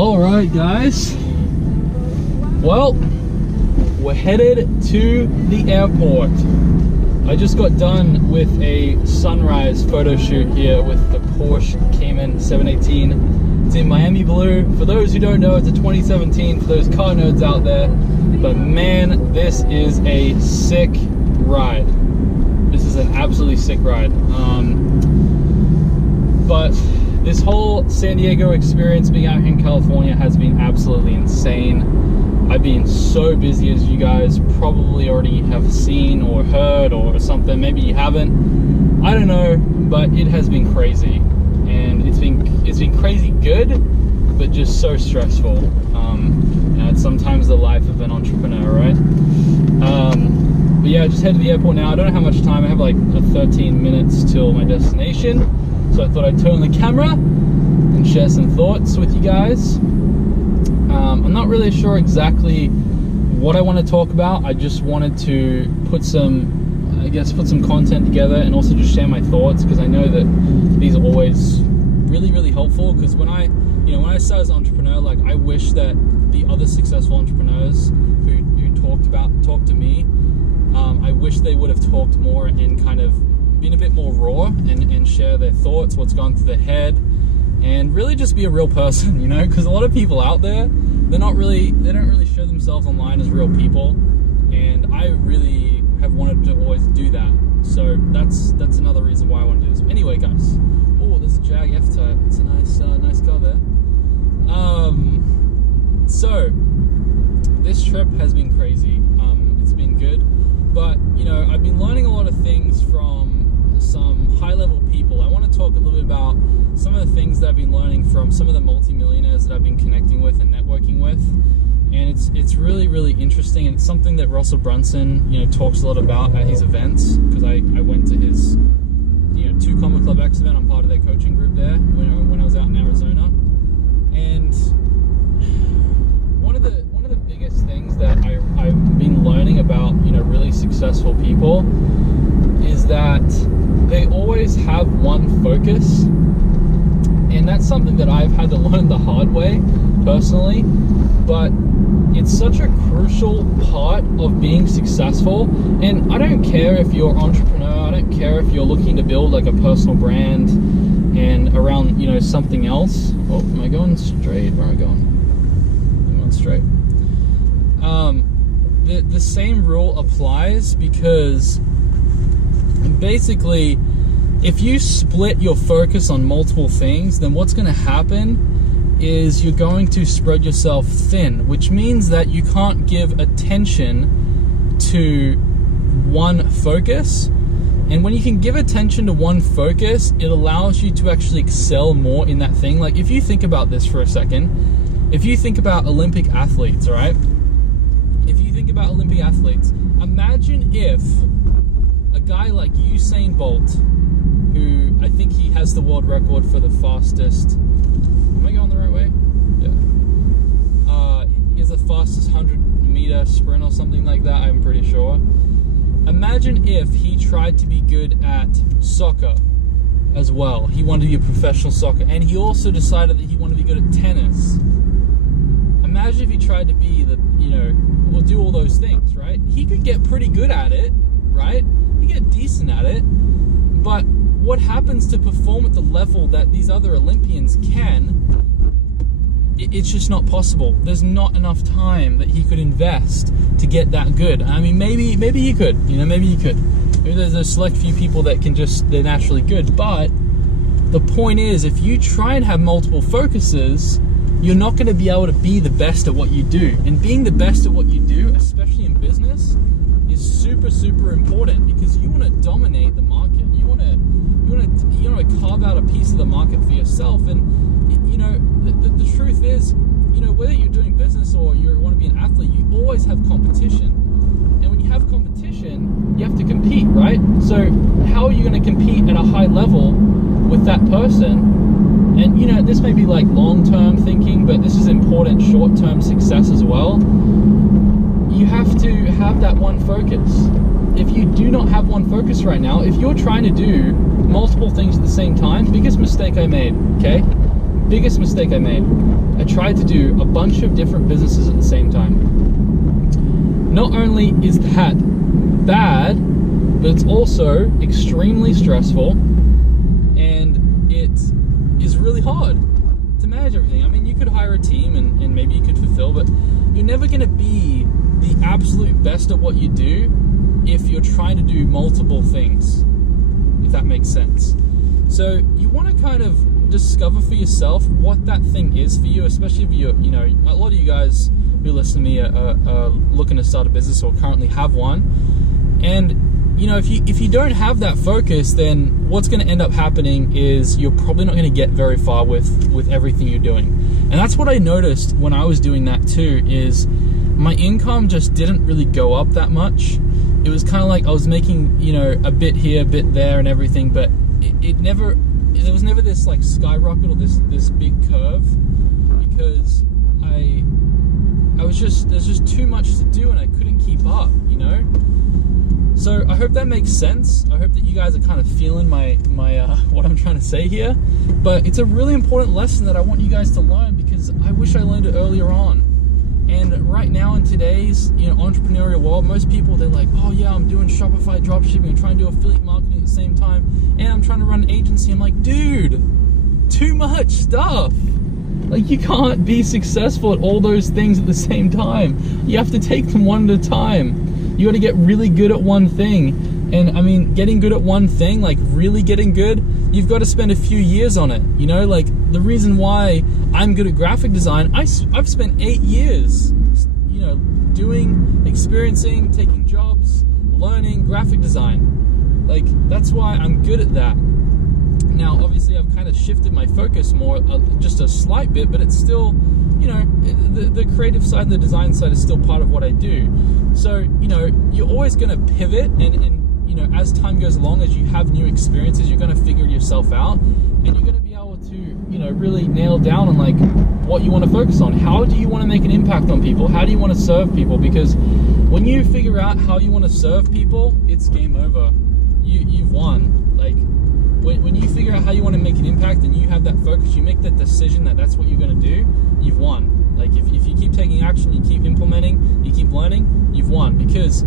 Alright guys, well, we're headed to the airport. I just got done with a sunrise photo shoot here with the Porsche Cayman 718. It's in Miami blue. For those who don't know, it's a 2017 for those car nerds out there. But man, this is a sick ride. This is an absolutely sick ride. But this whole San Diego experience being out here in California has been absolutely insane. I've been so busy, as you guys probably already have seen or heard or something. Maybe you haven't. I don't know, but it has been crazy, and it's been crazy good, but just so stressful. You know, it's sometimes the life of an entrepreneur, right? But yeah, I just headed to the airport now. I don't know how much time. I have like 13 minutes till my destination. So I thought I'd turn on the camera and share some thoughts with you guys. I'm not really sure exactly what I want to talk about. I just wanted to put some, put some content together and also just share my thoughts, because I know that these are always really, really helpful. Because when I started as an entrepreneur, like, I wish that the other successful entrepreneurs who talked to me, I wish they would have talked more and kind of been a bit more raw and share their thoughts, what's gone through their head, and really just be a real person, you know, because a lot of people out there, they don't really show themselves online as real people, and I really have wanted to always do that. So that's another reason why I want to do this. Anyway, guys, oh, there's a Jag F-Type. It's a nice car there. So this trip has been crazy. It's been good, but you know, I've been learning a lot of things from some high-level people. I want to talk a little bit about some of the things that I've been learning from some of the multimillionaires that I've been connecting with and networking with, and it's really, really interesting, and it's something that Russell Brunson, you know, talks a lot about at his events, because I went to his, you know, 2 Comma Club X event. I'm part of their coaching group there when I was out in Arizona, and one of the biggest things that I've been learning about, you know, really successful people is that they always have one focus, and that's something that I've had to learn the hard way personally, but it's such a crucial part of being successful. And I don't care if you're an entrepreneur, I don't care if you're looking to build like a personal brand and around, you know, something else. Oh, am I going straight? Where am I going? I'm going straight. The same rule applies, because basically, if you split your focus on multiple things, then what's going to happen is you're going to spread yourself thin, which means that you can't give attention to one focus. And when you can give attention to one focus, it allows you to actually excel more in that thing. Like, if you think about this for a second, if you think about Olympic athletes, all right? If you think about Olympic athletes, imagine if a guy like Usain Bolt, who I think he has the world record for the fastest, am I going the right way? Yeah. He has the fastest 100-meter sprint or something like that, I'm pretty sure. Imagine if he tried to be good at soccer as well. He wanted to be a professional soccer, and he also decided that he wanted to be good at tennis. Imagine if he tried to be or do all those things, right? He could get pretty good at it, right? He could get decent at it, but what happens to perform at the level that these other Olympians can, it's just not possible. There's not enough time that he could invest to get that good. I mean, maybe he could, you know, maybe he could. Maybe there's a select few people that can they're naturally good, but the point is, if you try and have multiple focuses, you're not going to be able to be the best at what you do. And being the best at what you do, especially in business, is super, super important, because you want to dominate the market. You want to carve out a piece of the market for yourself. And you know, the truth is, you know, whether you're doing business or you want to be an athlete, you always have competition. And when you have competition, you have to compete, right? So how are you going to compete at a high level with that person? And you know, this may be like long-term thinking, but this is important short-term success as well. You have to have that one focus. If you do not have one focus right now, if you're trying to do multiple things at the same time, biggest mistake I made, okay? biggest mistake I made. I tried to do a bunch of different businesses at the same time. Not only is that bad, but it's also extremely stressful, and it is really hard to manage everything. I mean, you could hire a team and maybe you could fulfill, but you're never going to be the absolute best at what you do if you're trying to do multiple things, if that makes sense. So you want to kind of discover for yourself what that thing is for you, especially if you're, you know, a lot of you guys who listen to me are looking to start a business or currently have one. And you know, if you don't have that focus, then what's going to end up happening is you're probably not going to get very far with everything you're doing. And that's what I noticed when I was doing that too, is my income just didn't really go up that much. It was kind of like I was making, you know, a bit here, a bit there and everything, but there was never this like skyrocket or this big curve, because there's just too much to do and I couldn't keep up, you know? So I hope that makes sense. I hope that you guys are kind of feeling my what I'm trying to say here. But it's a really important lesson that I want you guys to learn, because I wish I learned it earlier on. And right now in today's, you know, entrepreneurial world, most people, they're like, oh yeah, I'm doing Shopify dropshipping, I'm trying to do affiliate marketing at the same time, and I'm trying to run an agency. I'm like, dude, too much stuff. Like, you can't be successful at all those things at the same time. You have to take them one at a time. You got to get really good at one thing. And I mean, getting good at one thing, like really getting good, you've got to spend a few years on it. You know, like the reason why I'm good at graphic design, I've spent 8 years, you know, doing, experiencing, taking jobs, learning graphic design. Like, that's why I'm good at that. Now, obviously, I've kind of shifted my focus more, just a slight bit, but it's still, you know, the creative side and the design side is still part of what I do. So, you know, you're always going to pivot, and, you know, as time goes along, as you have new experiences, you're going to figure yourself out, and you're going to be able to, you know, really nail down on, like, what you want to focus on. How do you want to make an impact on people? How do you want to serve people? Because when you figure out how you want to serve people, it's game over. You've won. Like, when you figure out how you want to make an impact and you have that focus, you make that decision that that's what you're going to do, you've won. Like, if you keep taking action, you keep implementing, you keep learning, you've won. Because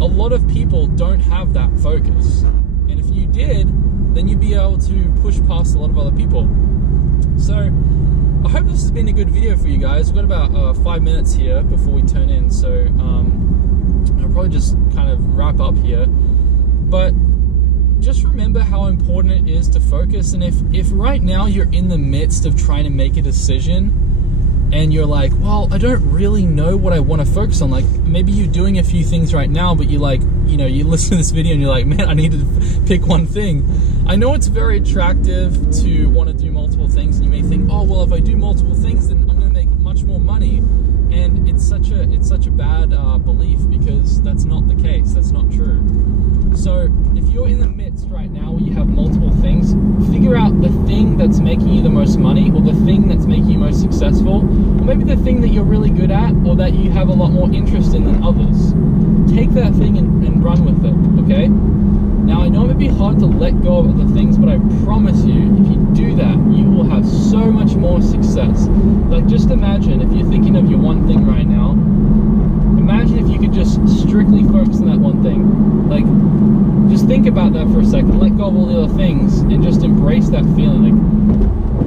a lot of people don't have that focus. And if you did, then you'd be able to push past a lot of other people. So I hope this has been a good video for you guys. We've got about 5 minutes here before we turn in. So I'll probably just kind of wrap up here. But just remember how important it is to focus. And if right now you're in the midst of trying to make a decision and you're like, well, I don't really know what I want to focus on. Like, maybe you're doing a few things right now, but you like, you know, you listen to this video and you're like, man, I need to pick one thing. I know it's very attractive to want to do multiple things, and you may think, oh, well, if I do multiple things, then I'm going to make much more money. And it's such a bad belief, because that's not the case. That's not true. So if you're in the midst right now where you have multiple things, figure out the thing that's making you the most money, or the thing that's making you most successful, or maybe the thing that you're really good at, or that you have a lot more interest in than others. Take that thing and run with it, okay? Now, I know it may be hard to let go of other things, but I promise you, if you do that, you will have so much more success. Like, just imagine, if you're thinking of your one thing right now, imagine if you could just strictly focus on that one thing. Like, just think about that for a second, let go of all the other things, and just embrace that feeling.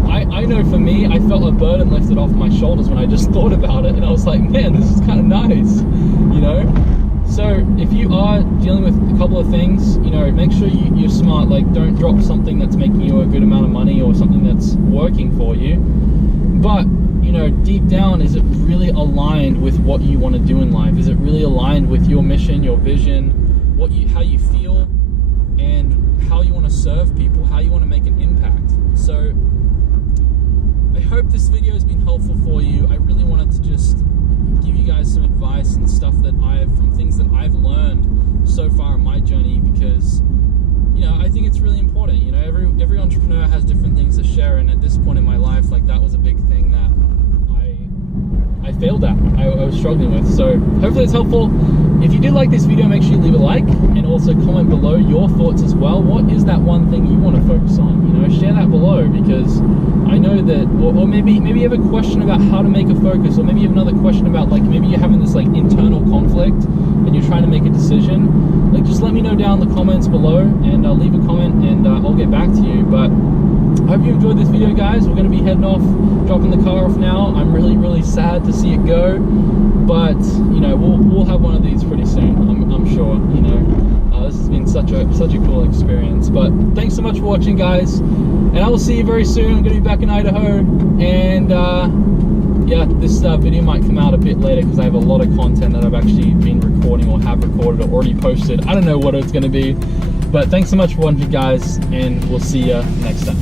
Like, I know for me, I felt a burden lifted off my shoulders when I just thought about it, and I was like, man, this is kind of nice, you know? So if you are dealing with a couple of things, you know, make sure you're smart. Like, don't drop something that's making you a good amount of money, or something that's working for you. But, you know, deep down, is it really aligned with what you want to do in life? Is it really aligned with your mission, your vision, how you feel, and how you want to serve people, how you want to make an impact? So I hope this video has been helpful for you. I really wanted to just give you guys some advice and stuff from things that I've learned so far on my journey, because, you know, I think it's really important. You know, every entrepreneur has different things to share, and at this point in my life, like, that was a big thing that I failed at, I was struggling with. So hopefully it's helpful. If you did like this video, make sure you leave a like, and also comment below your thoughts as well. What is that one thing you want to focus on? You know, share that below, because I know that, or maybe you have a question about how to make a focus, or maybe you have another question about, like, maybe you're having this like internal conflict and you're trying to make a decision, like, just let me know down in the comments below, and leave a comment, and I'll get back to you. But I hope you enjoyed this video, guys. We're going to be heading off, dropping the car off now. I'm really sad to see it go, but you know, we'll have one of these pretty soon. I'm sure. You know, this has been such a cool experience. But thanks so much for watching, guys, and I will see you very soon. I'm going to be back in Idaho, and yeah, this video might come out a bit later because I have a lot of content that I've actually been recording, or have recorded, or already posted. I don't know what it's going to be, but thanks so much for watching, guys, and we'll see you next time.